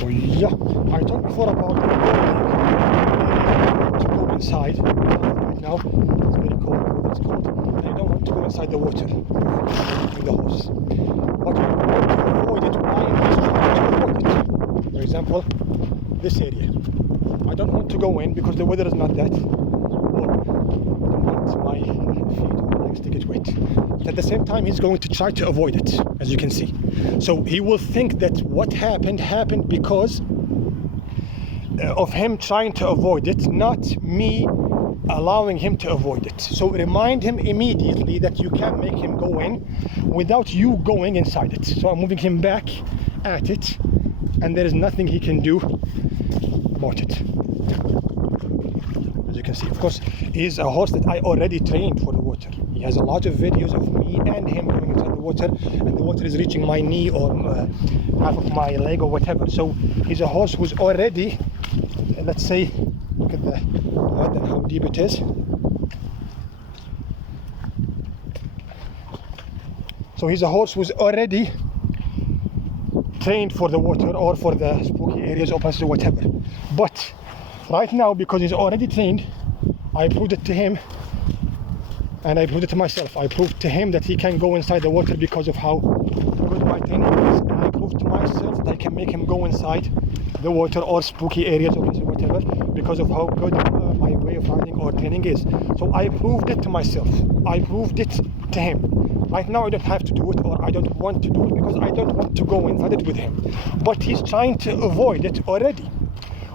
Oh yeah, I talked before about to go inside. Right now, it's very cold, it's cold, and I don't want to go inside the water with the horse. But I want to avoid it while he's trying to avoid it. For example, this area. I don't want to go in because the weather is not that warm. I don't want my feet or legs to get wet. But at the same time, he's going to try to avoid it, as you can see. So he will think that what happened because of him trying to avoid it, not me allowing him to avoid it. So remind him immediately that you can make him go in without you going inside it. So I'm moving him back at it, and there is nothing he can do about it. As you can see, of course, he's a horse that I already trained for the water. He has a lot of videos of me and him going inside the water, and the water is reaching my knee or half of my leg or whatever. So he's a horse who's already, let's say, look at the mud and how deep it is. So he's a horse who's already trained for the water or for the spooky areas or places or whatever. But right now, because he's already trained, I proved it to him and I proved it to myself. I proved to him that he can go inside the water because of how good my training is, and I proved to myself that I can make him go inside the water or spooky areas or places or whatever because of how good my way of riding or training is. So I proved it to myself. I proved it to him. Right now I don't have to do it, or I don't want to do it because I don't want to go inside it with him. But he's trying to avoid it already.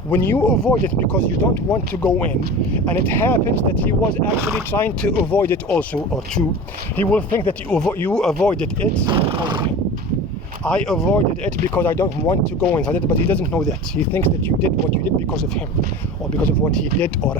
When you avoid it because you don't want to go in, and it happens that he was actually trying to avoid it also, or two, he will think that you avoided it. I avoided it because I don't want to go inside it, but he doesn't know that. He thinks that you did what you did because of him, or because of what he did, or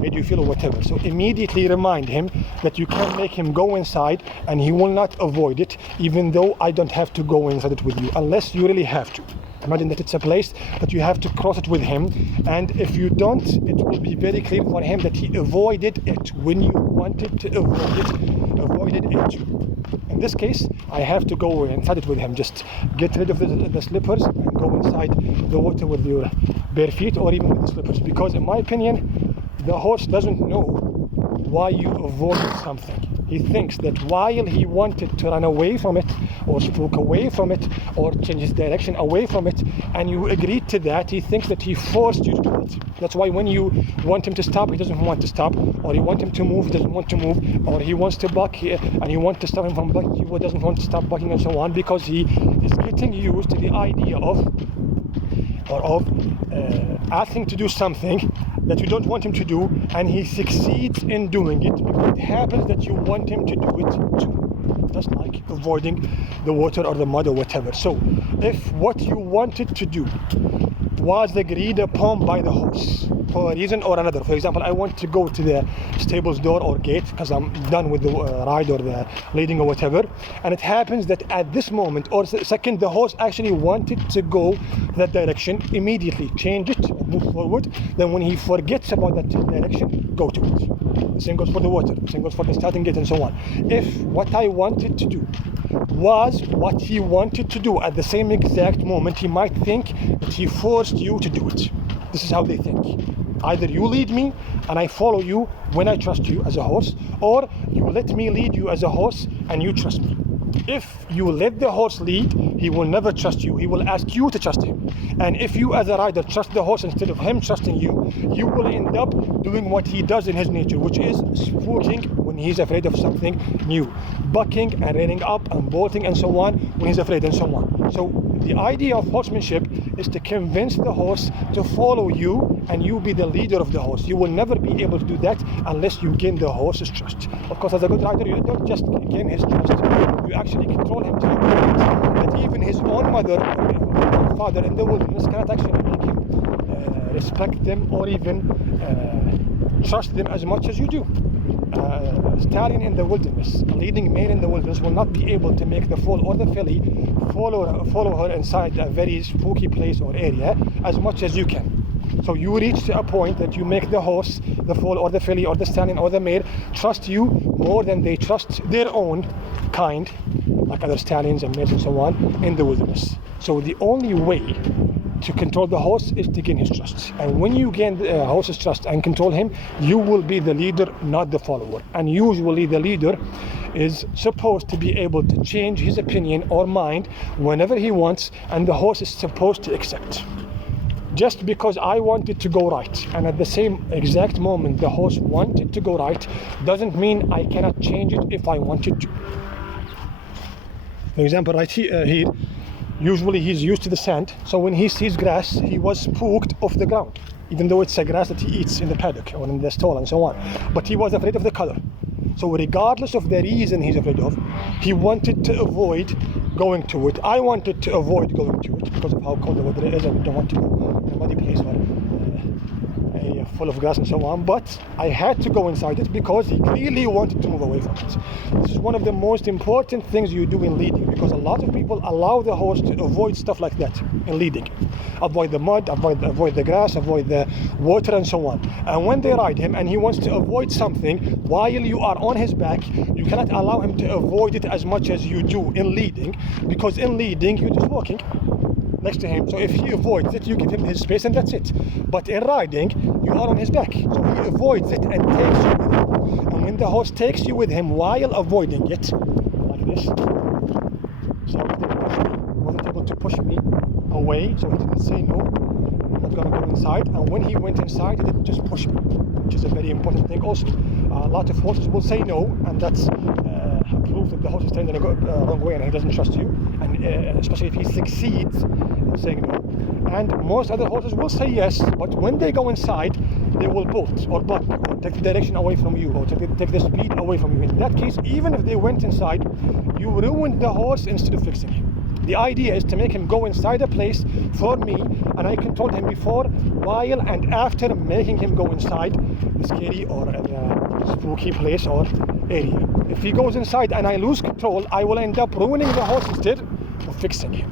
made you feel, or whatever. So immediately remind him that you can make him go inside, and he will not avoid it, even though I don't have to go inside it with you, unless you really have to. Imagine that it's a place that you have to cross it with him, and if you don't, it will be very clear for him that he avoided it when you wanted to avoided it. In this case, I have to go inside it with him. Just get rid of the slippers and go inside the water with your bare feet, or even with the slippers, because in my opinion, the horse doesn't know why you avoided something. He thinks that while he wanted to run away from it, or spook away from it, or change his direction away from it, and you agreed to that, he thinks that he forced you to do it. That's why when you want him to stop, he doesn't want to stop, or you want him to move, he doesn't want to move, or he wants to buck here, and you want to stop him from bucking, he doesn't want to stop bucking, and so on, because he is getting used to the idea of asking to do something that you don't want him to do, and he succeeds in doing it because it happens that you want him to do it too, just like avoiding the water or the mud or whatever. So if what you wanted to do was agreed upon by the horse for a reason or another, for example, I want to go to the stable's door or gate because I'm done with the ride or the leading or whatever, and it happens that at this moment or second the horse actually wanted to go that direction, immediately change it, move forward. Then when he forgets about that direction, go to it. The same goes for the water, the same goes for the starting gate, and so on. If what I wanted to do was what he wanted to do at the same exact moment, he might think that he forced you to do it. This is how they think. Either you lead me and I follow you when I trust you as a horse, or you let me lead you as a horse and you trust me. If you let the horse lead, he will never trust you. He will ask you to trust him. And if you as a rider trust the horse instead of him trusting you, you will end up doing what he does in his nature, which is spooking when he's afraid of something new, bucking and reining up and bolting and so on when he's afraid, and so on. So the idea of horsemanship is to convince the horse to follow you and you be the leader of the horse. You will never be able to do that unless you gain the horse's trust. Of course, as a good rider, you don't just gain his trust, you actually control him to the point that even his own mother or father in the wilderness cannot actually make him respect them or even trust them as much as you do. A stallion in the wilderness, a leading male in the wilderness, will not be able to make the foal or the filly follow her inside a very spooky place or area as much as you can. So you reach to a point that you make the horse, the foal or the filly or the stallion or the mare trust you more than they trust their own kind, like other stallions and mares and so on, in the wilderness. So the only way to control the horse is to gain his trust. And when you gain the horse's trust and control him, you will be the leader, not the follower. And usually the leader is supposed to be able to change his opinion or mind whenever he wants, and the horse is supposed to accept. Just because I wanted to go right, and at the same exact moment the horse wanted to go right, doesn't mean I cannot change it if I wanted to. For example, right here, usually he's used to the sand, so when he sees grass, he was spooked off the ground, even though it's a grass that he eats in the paddock or in the stall and so on. But he was afraid of the color. So regardless of the reason he's afraid of, he wanted to avoid going to it. I wanted to avoid going to it because of how cold the weather is, and I don't want to go in a muddy place or full of grass and so on. But I had to go inside it because he clearly wanted to move away from it. This is one of the most important things you do in leading, because a lot of people allow the horse to avoid stuff like that in leading. Avoid the mud, avoid the grass, avoid the water and so on. And when they ride him and he wants to avoid something while you are on his back, you cannot allow him to avoid it as much as you do in leading, because in leading you're just walking next to him. So if he avoids it, you give him his space and that's it. But in riding, you are on his back. So he avoids it and takes you with him. And when the horse takes you with him while avoiding it, like this, so he wasn't able to push me away, so he didn't say no, I'm not going to go inside. And when he went inside, he didn't just push me, which is a very important thing also. A lot of horses will say no, and that's proof that the horse is taking the wrong way and he doesn't trust you, and especially if he succeeds in saying no. And most other horses will say yes, but when they go inside, they will bolt or buck or take the direction away from you, or take the speed away from you. In that case, even if they went inside, you ruined the horse instead of fixing him. The idea is to make him go inside a place for me, and I controlled him before, while, and after making him go inside the scary or spooky place or area. If he goes inside and I lose control, I will end up ruining the horse instead of fixing him.